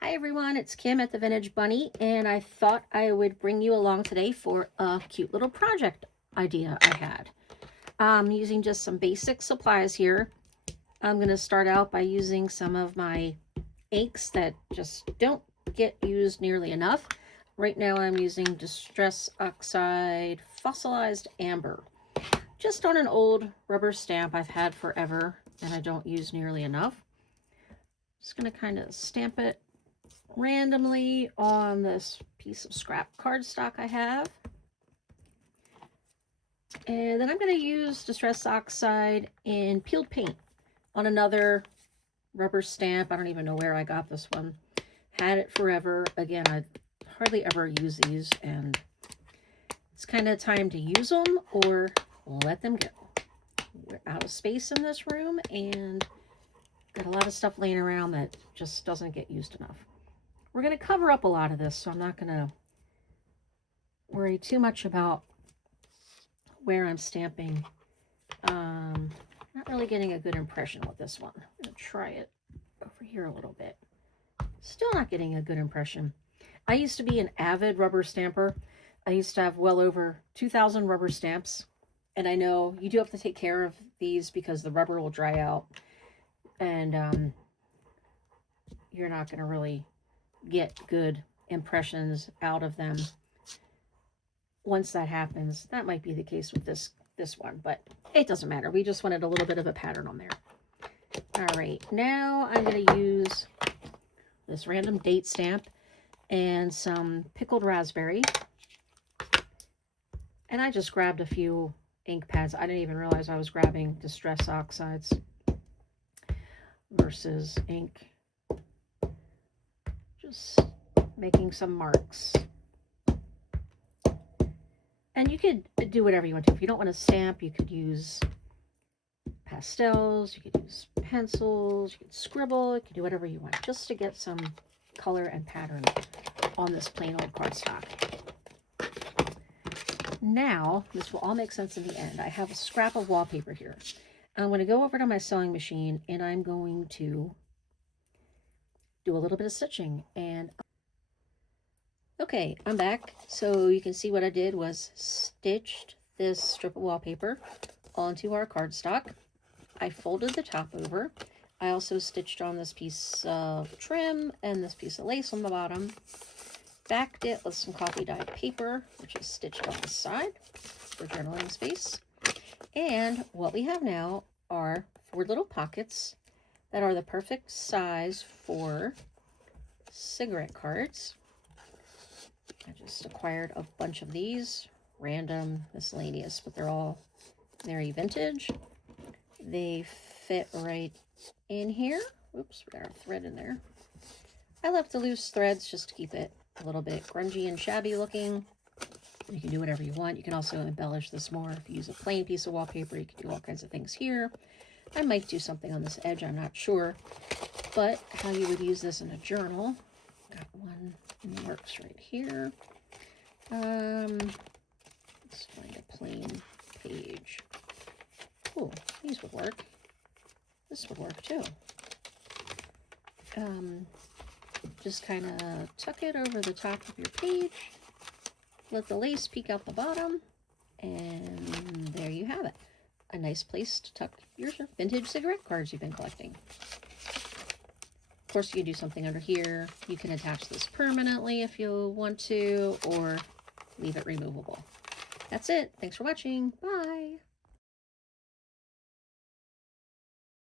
Hi everyone, it's Kim at the Vintage Bunny, and I thought I would bring you along today for a cute little project idea I had. I'm using just some basic supplies here. I'm going to start out by using some of my inks that just don't get used nearly enough. Right now I'm using Distress Oxide Fossilized Amber, just on an old rubber stamp I've had forever and I don't use nearly enough. Just going to kind of stamp it randomly on this piece of scrap cardstock I have. And then I'm going to use Distress Oxide in peeled paint on another rubber stamp. I don't even know where I got this one. Had it forever. Again, I hardly ever use these, and it's kind of time to use them or let them go. We're out of space in this room and got a lot of stuff laying around that just doesn't get used enough. We're going to cover up a lot of this, so I'm not going to worry too much about where I'm stamping. Not really getting a good impression with this one. I'm going to try it over here a little bit. Still not getting a good impression. I used to be an avid rubber stamper. I used to have well over 2,000 rubber stamps, and I know you do have to take care of these because the rubber will dry out, and you're not going to really get good impressions out of them once that happens. That might be the case with this one, but it doesn't matter. We just wanted a little bit of a pattern on there. All right, now I'm going to use this random date stamp and some pickled raspberry, and I just grabbed a few ink pads. I didn't even realize I was grabbing Distress Oxides versus ink. Just making some marks. And you could do whatever you want to. If you don't want to stamp, you could use pastels, you could use pencils, you could scribble, you could do whatever you want, just to get some color and pattern on this plain old cardstock. Now, this will all make sense in the end. I have a scrap of wallpaper here. I'm going to go over to my sewing machine and I'm going to do a little bit of stitching. And okay, I'm back. So you can see what I did was stitched this strip of wallpaper onto our cardstock. I folded the top over. I also stitched on this piece of trim and this piece of lace on the bottom. Backed it with some coffee dyed paper, which is stitched on the side for journaling space. And what we have now are 4 little pockets that are the perfect size for cigarette cards. I just acquired a bunch of these, random, miscellaneous, but they're all very vintage. They fit right in here. Oops, we got our thread in there. I left the loose threads just to keep it a little bit grungy and shabby looking. You can do whatever you want. You can also embellish this more. If you use a plain piece of wallpaper, you can do all kinds of things here. I might do something on this edge, I'm not sure. But how you would use this in a journal. Got one in the works right here. Let's find a plain page. Cool, these would work. This would work too. Just kind of tuck it over the top of your page. Let the lace peek out the bottom. And there you have it. A nice place to tuck your vintage cigarette cards you've been collecting. Of course, you can do something under here. You can attach this permanently if you want to, or leave it removable. That's it. Thanks for watching. Bye.